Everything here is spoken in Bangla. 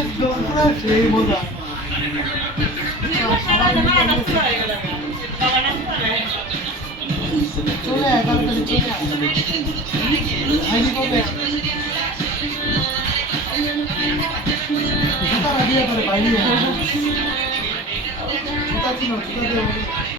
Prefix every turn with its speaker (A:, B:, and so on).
A: একদম পুরো সেই মজা চলে আয় তাড়াতাড়ি চলে আয়। আইডি কবে জুতা রাখিয়ে পরে বাইরে জুতা ছিল জুতা দিয়ে